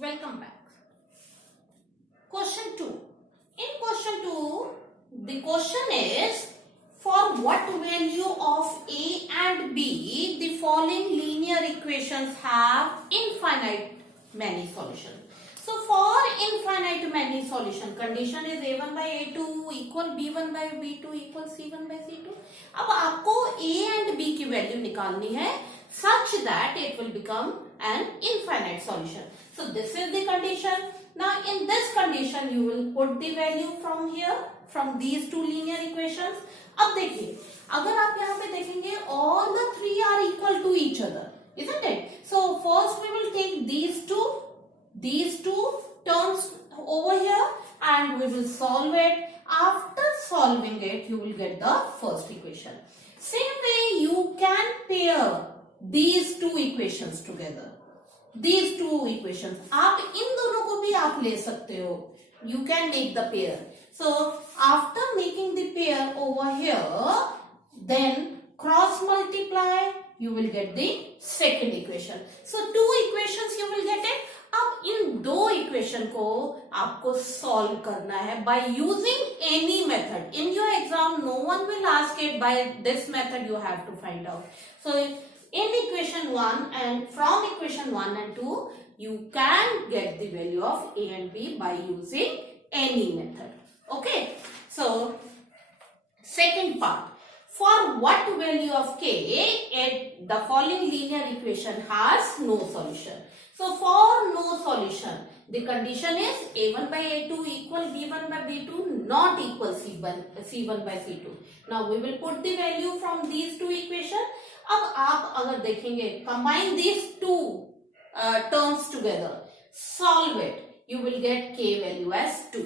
Welcome back. Question 2. In question 2, the question is, for what value of A and B the following linear equations have infinite many solutions. So for infinite many solution, condition is A1 by A2 equal B1 by B2 equal C1 by C2. अब आपको A and B की value निकालनी है such that it will become an infinite solution. So this is the condition. Now in this condition you will put the value from here, from these two linear equations. अब देखिए, अगर आप यहाँ पे देखेंगे all the three are equal to each other, isn't it? So first we will take these two terms over here and we will solve it. After solving it you will get the first equation. Same way you can pair these two equations together. These two equations, आप इन दोनों को भी आप ले सकते हो. You can make the pair. So after making the pair over here, then cross multiply, you will get the second equation. So two equations you will get it. अब इन दो इक्वेशन को आपको सॉल्व करना है by using any method. In your exam, no one will ask it by this method. You have to find out. So in equation 1 and from equation 1 and 2, you can get the value of A and B by using any method. Okay. So second part. For what value of K, the following linear equation has no solution. So for no solution, the condition is A1 by A2 equal B1 by B2 not equal C1 by C2. Now we will put the value from these two equations. अब आप अगर देखेंगे, combine these two terms together, solve it, you will get K value as 2.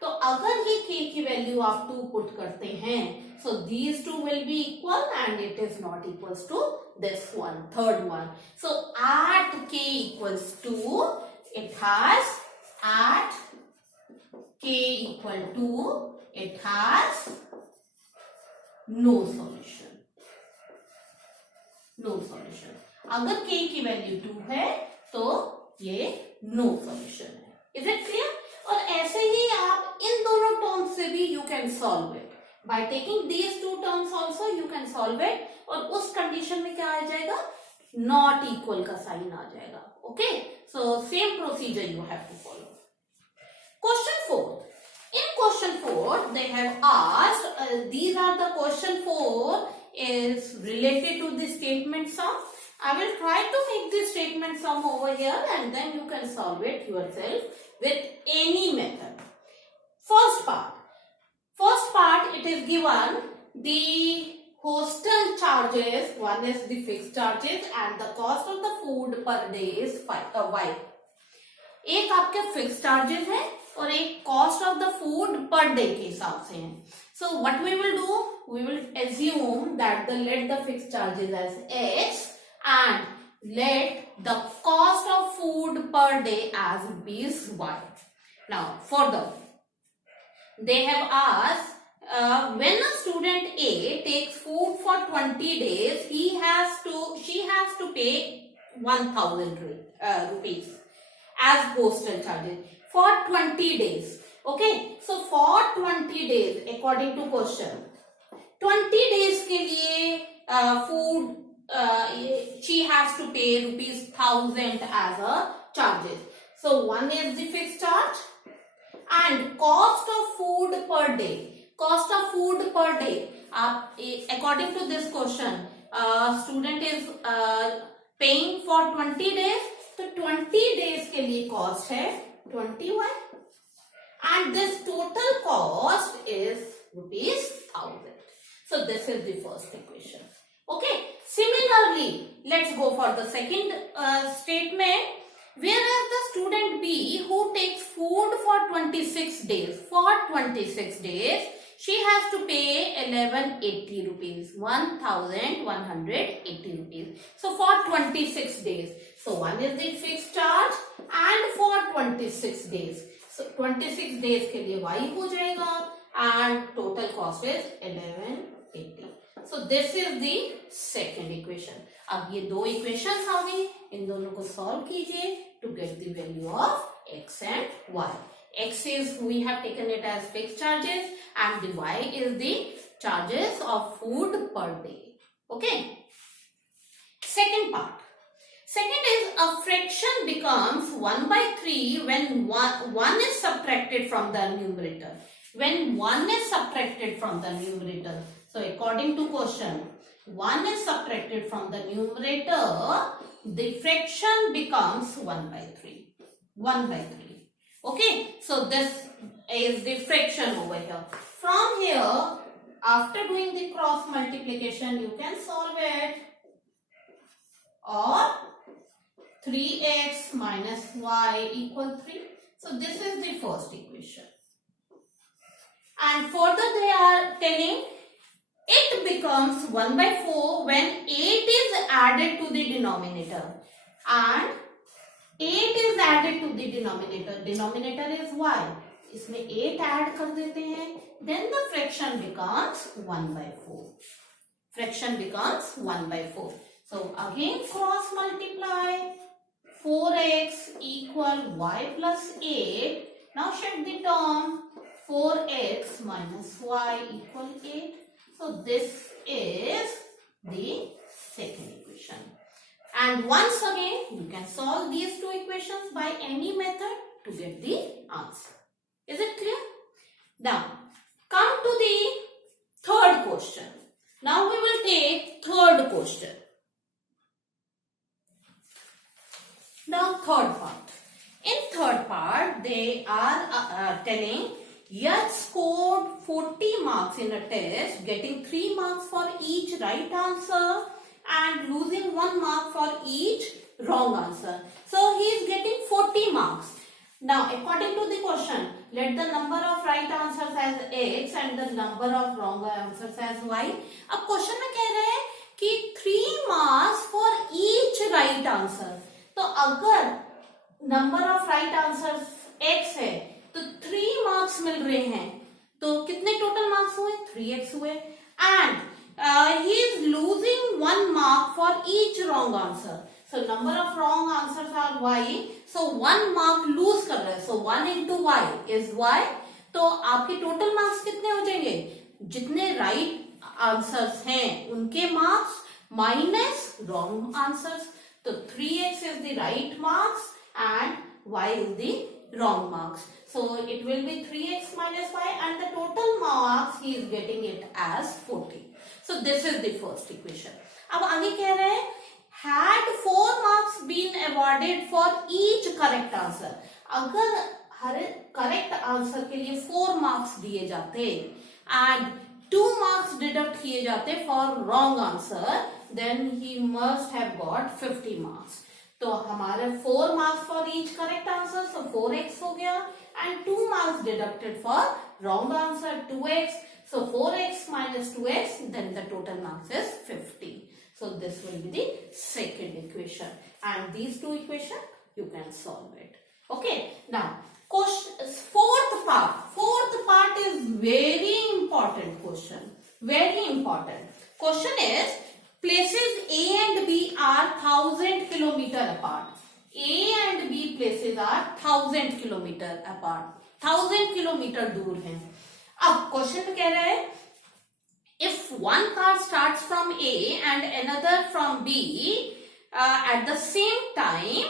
तो अगर ये K की value आप 2 put करते हैं, so these two will be equal and it is not equals to this one, third one. So at K equals 2, it has at K equal to, it has no solution. No solution. अगर K की value 2 है तो ये no solution है. Is it clear? और ऐसे ही आप इन दोनों टर्म्स से भी you can solve it. By taking these two terms also you can solve it. और उस कंडीशन में क्या आ जाएगा? Not equal का साइन आ जाएगा. Okay? So same procedure you have to follow. Question 4. In question 4 they have asked, these are the question 4 is related to the statement sum. I will try to make the statement sum over here and then you can solve it yourself with any method. First part it is given the hostel charges, one is the fixed charges and the cost of the food per day is y. एक आपके fix charges है और एक cost of the food per day के हिसाब से है. So what we will do, we will assume that let the fixed charges as x and let the cost of food per day as b is y. Now further they have asked, when a student A takes food for 20 days, she has to pay 1000 rupees as hostel charges for 20 days. Okay, so for 20 days according to question, 20 days के लिए food she has to pay rupees 1000 as a charges. So one is the fixed charge and cost of food per day. Cost of food per day, according to this question, student is paying for 20 days. तो 20 days के लिए cost है 20y and this total cost is rupees 1000. So this is the first equation. Okay. Similarly, let's go for the second statement. Whereas the student B who takes food for 26 days, she has to pay 1180 rupees, 1180 rupees. So for 26 days. So one is the fixed charge and for 26 days. So 26 days के लिए y हो जाएगा and total cost is 1180. So this is the second equation. अब ये दो equations आ गई. इन दोनों को सॉल्व कीजिए to get the value of x and y. X is, we have taken it as fixed charges and the y is the charges of food per day. Okay. Second part. Second is a fraction becomes 1 by 3 when 1 is subtracted from the numerator. When 1 is subtracted from the numerator. So according to question, 1 is subtracted from the numerator, the fraction becomes 1 by 3. 1 by 3. Okay, so this is the fraction over here. From here, after doing the cross multiplication, you can solve it. Or 3x minus y equal 3. So this is the first equation. And further they are telling it becomes 1 by 4 when 8 is added to the denominator. And 8 is added to the denominator. Denominator is y. इसमें 8 add कर देते हैं. Then the fraction becomes 1 by 4. Fraction becomes 1 by 4. So again cross multiply. 4x equal y plus 8. Now shift the term. 4x minus y equal 8. So this is the second equation. And once again, you can solve these two equations by any method to get the answer. Is it clear? Now, come to the third question. Now we will take third question. Now third part. In third part, they are telling Yaj scored 40 marks in a test, getting 3 marks for each right answer and losing 1 mark for each wrong answer. So he is getting 40 marks. Now according to the question, let the number of right answers as x and the number of wrong answers as y. अब question में कह रहे हैं कि 3 marks for each right answer. तो अगर number of right answers x है तो 3 marks मिल रहे हैं, तो कितने टोटल मार्क्स हुए? 3x हुए. And he is losing 1 mark for each wrong answer. So number of wrong answers are y. So 1 mark lose कर रहे हैं. So 1 into y is y. तो आपके टोटल मार्क्स कितने हो जाएंगे? जितने राइट आंसर्स हैं उनके मार्क्स माइनस रॉन्ग आंसर्स. तो 3x is the right marks and y is the wrong marks. So it will be 3x minus y and the total marks he is getting it as 40. So this is the first equation. अब आगे कह रहे हैं had 4 marks been awarded for each correct answer. अगर हर correct answer के लिए 4 marks दिए जाते and 2 marks deduct किए जाते for wrong answer, then he must have got 50 marks. तो हमारे 4 marks for each correct answer, so 4x हो गया and 2 marks deducted for wrong answer, 2x. So 4x minus 2x, then the total marks is 50. So this will be the second equation and these two equations you can solve it. Okay, now fourth part is very important question. Very important. Question is, places A and B are 1000 kilometer apart. A and B places are 1000 kilometer apart. 1000 kilometer दूर हैं. अब question में कह रहा है if one car starts from A and another from B at the same time,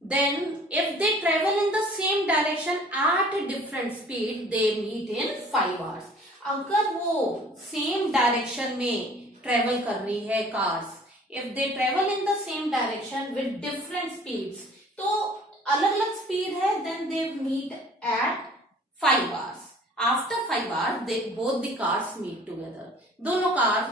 then if they travel in the same direction at different speed, they meet in 5 hours. अगर वो same direction में travel कर रही है cars, if they travel in the same direction with different speeds, तो अलग अलग speed है, then they meet at 5 hours. After 5 hours, both the cars meet together. दोनों cars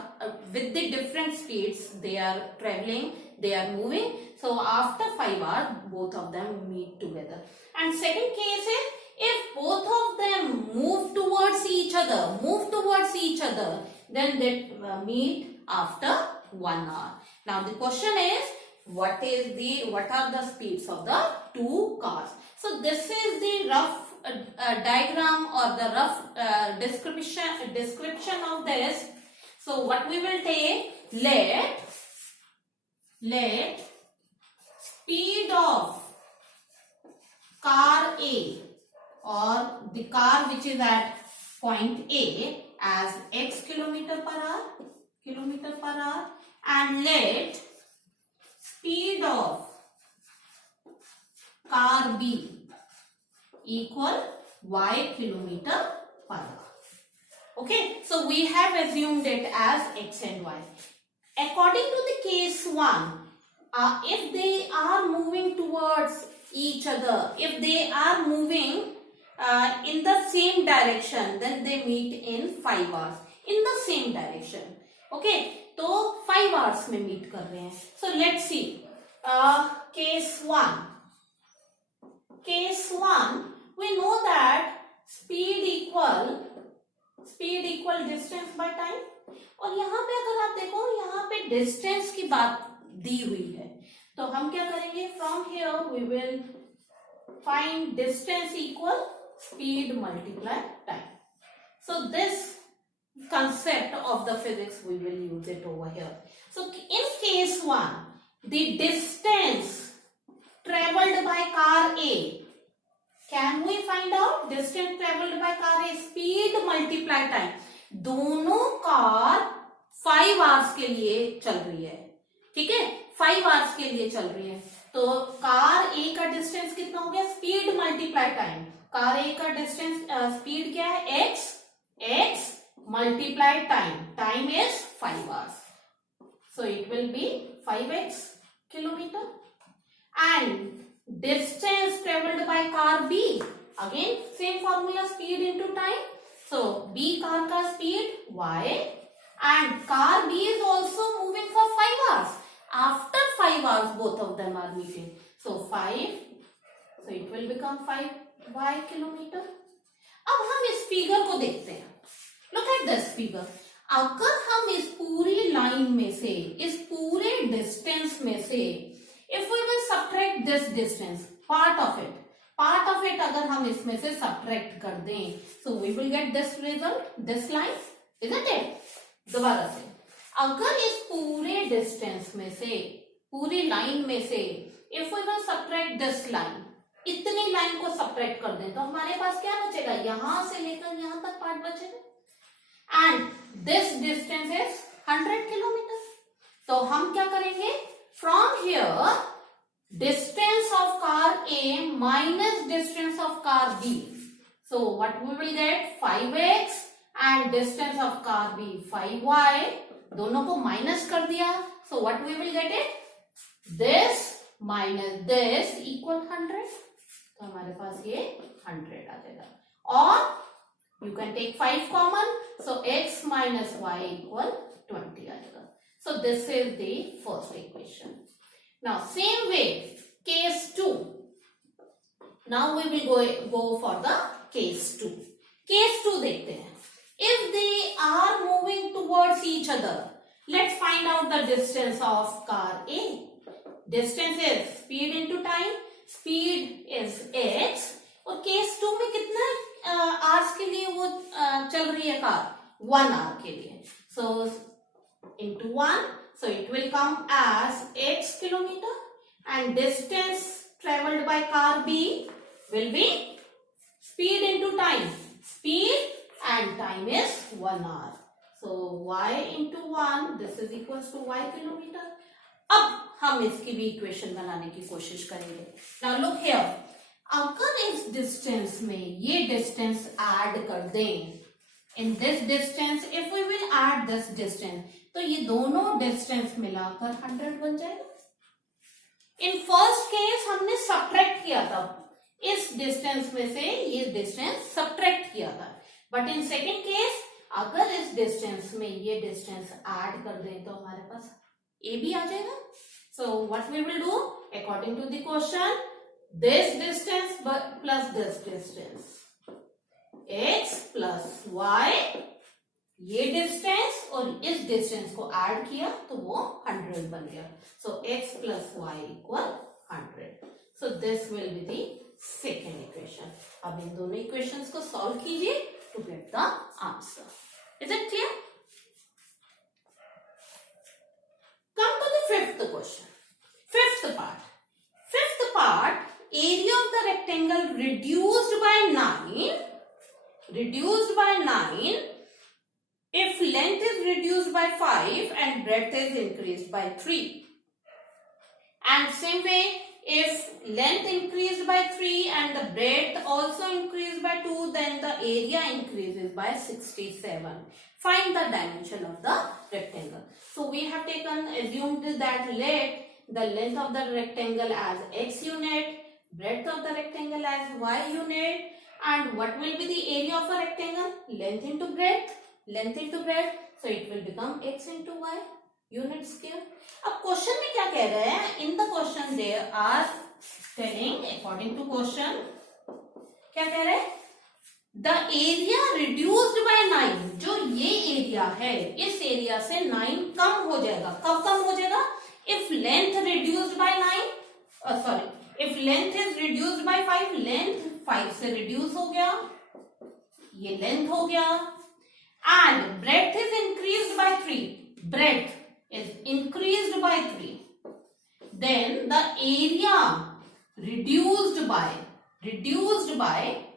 with the different speeds they are traveling, they are moving. So after 5 hours, both of them meet together. And second case is if both of them move towards each other, then they meet after 1 hour. Now the question is, what are the speeds of the two cars? So this is the rough diagram or the rough description of this. So what we will take, let speed of car A or the car which is at point A as x kilometer per hour, and let speed of car B equal y kilometer per hour. Okay, so we have assumed it as x and y. According to the case 1, if they are moving towards each other, if they are moving in the same direction, then they meet in 5 hours in the same direction. Okay, तो 5 hours में meet कर रहे हैं. So let's see. Case 1. Case 1, we know that speed equal distance by time. और यहाँ पे अगर आप देखो, यहाँ पे distance की बात दी हुई है, तो हम क्या करेंगे? From here we will find distance equal speed multiply time. So this concept of the physics we will use it over here. So in case 1, the distance traveled by car A, can we find out distance traveled by car A, speed multiply time. दोनों car 5 hours के लिए चल रही है, ठीक है, 5 hours के लिए चल रही है. तो कार A का डिस्टेंस कितना हो गया? Speed multiply time. Car A का डिस्टेंस स्पीड क्या है? x multiply time. Time is 5 hours. So it will be 5x kilometer. And distance traveled by car B, again same formula, speed into time. So B car का speed y, and car B is also moving for 5 hours. After 5 hours both of them are meeting. So 5, so it will become 5y kilometer. अब हम इस figure को देखते हैं. Look at this figure. अगर हम इस पूरी लाइन में से, इस पूरे डिस्टेंस में से, if we will subtract this distance, part of it अगर हम इसमें से subtract कर दें, so we will get this result, this line, isn't it? दोबारा से, अगर इस पूरे डिस्टेंस में से, पूरी लाइन में से, if we will subtract this line, इतनी लाइन को subtract कर दें, तो हमारे पास क्या बचेगा? यहां से लेकर यहां तक पार्ट बचेगा. And this distance is 100 kilometers. तो हम क्या करेंगे? From here, distance of car A minus distance of car B. So what we will get? 5x and distance of car B 5y. दोनों को minus कर दिया. So what we will get it? This minus this equal 100. तो हमारे पास ये 100 आ जाएगा. और you can take 5 common. So x minus y equal 20 आ जाएगा. So this is the first equation. Now same way, case 2. Now we will go for the case 2. Case 2 देखते हैं. If they are moving towards each other, let's find out the distance of car A. Distance is speed into time. Speed is x. और case 2 में कितना hours के लिए वो चल रही है कार? 1 hour के लिए. So into 1. So it will come as x kilometer, and distance traveled by car B will be speed into time. Speed and time is 1 hour. So y into 1, this is equals to y kilometer. अब हम इसकी भी equation बनाने की कोशिश करेंगे. Now look here. अगर इस डिस्टेंस में ये डिस्टेंस ऐड कर दें, in this distance, if we will add this distance, तो ये दोनों डिस्टेंस मिलाकर 100 बन जाएगा. इन फर्स्ट केस हमने सब्ट्रैक्ट किया था, इस डिस्टेंस में से ये डिस्टेंस सब्ट्रैक्ट किया था. बट इन सेकेंड केस अगर इस डिस्टेंस में ये डिस्टेंस ऐड कर दें तो हमारे पास ए भी आ जाएगा. So what we will do according to the question, this distance plus this distance, x plus y, ये डिस्टेंस और इस डिस्टेंस को ऐड किया तो वो 100 बन गया. So x plus y equal 100. So this will be the second equation. अब इन दोनों इक्वेशंस को सॉल्व कीजिए to get the answer. Is it clear? Come to the fifth question, fifth part. area of the rectangle reduced by 9 if length is reduced by 5 and breadth is increased by 3. And same way, if length increased by 3 and the breadth also increased by 2, then the area increases by 67. Find the dimension of the rectangle. So we have assumed that let the length of the rectangle as x unit, breadth of the rectangle as y unit, and what will be the area of a rectangle? Length into breadth. So it will become x into y unit square. अब question में क्या कह रहे हैं? In the question they are telling according to question क्या कह रहे हैं? The area reduced by 9, जो ये एरिया है इस एरिया से 9 कम हो जाएगा. कब कम हो जाएगा? If length reduced by 9, if length is reduced by 5, length 5 से reduce हो गया, ये length हो गया, and breadth is increased by 3, breadth is increased by 3, then the area reduced by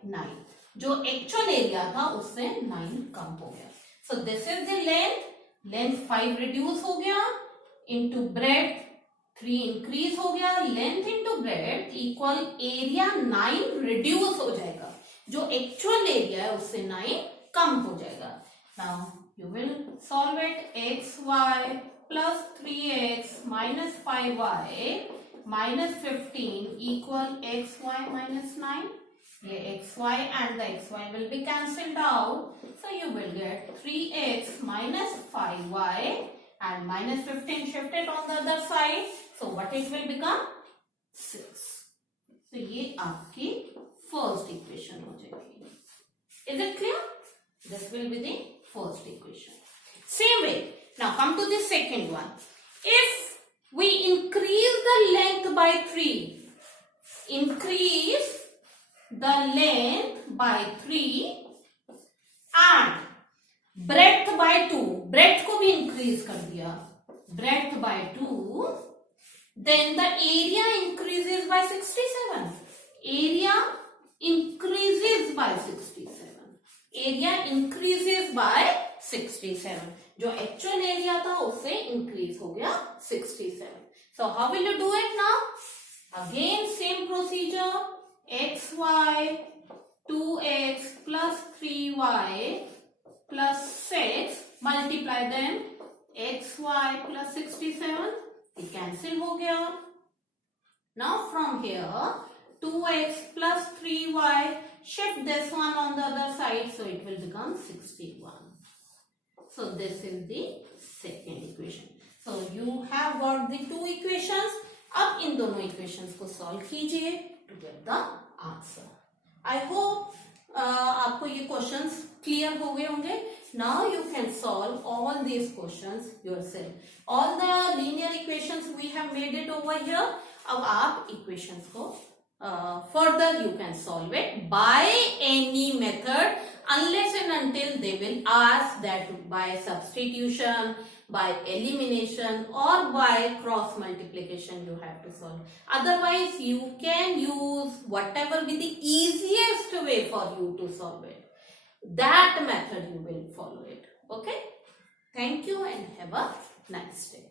9, जो actual area था उससे 9 कम हो गया. So this is the length 5 reduce हो गया into breadth 3 increase हो गया, length into breadth equal area 9 reduce हो जाएगा, जो actual area है उससे 9 कम हो जाएगा. Now you will solve it. xy plus 3x minus 5y minus 15 equal xy minus 9. ये xy and the xy will be cancelled out. So you will get 3x minus 5y and minus 15 shifted on the other side. So what it will become? 6. So ये आपकी first equation हो जाएगी. Is it clear? This will be the first equation. Same way. Now come to the second one. If we increase the length by 3, and breadth by 2, breadth को भी increase कर दिया, breadth by 2, then the area increases by 67. Area increases by 67. जो actual area था उससे increase हो गया 67. So how will you do it now? Again same procedure. xy 2x plus 3y plus 6, multiply them. xy plus 67, ये cancel हो गया. Now from here 2x plus 3y, shift this one on the other side, so it will become 61. So this is the second equation. So you have got the two equations. अब इन दोनों equations को solve कीजिए to get the answer. I hope आपको ये questions clear हो गए होंगे. Now you can solve all these questions yourself. All the linear equations we have made it over here. अब आप equations को further you can solve it by any method, unless and until they will ask that by substitution, by elimination or by cross multiplication you have to solve. Otherwise you can use whatever be the easiest way for you to solve it. That method you will follow it. Okay? Thank you and have a nice day.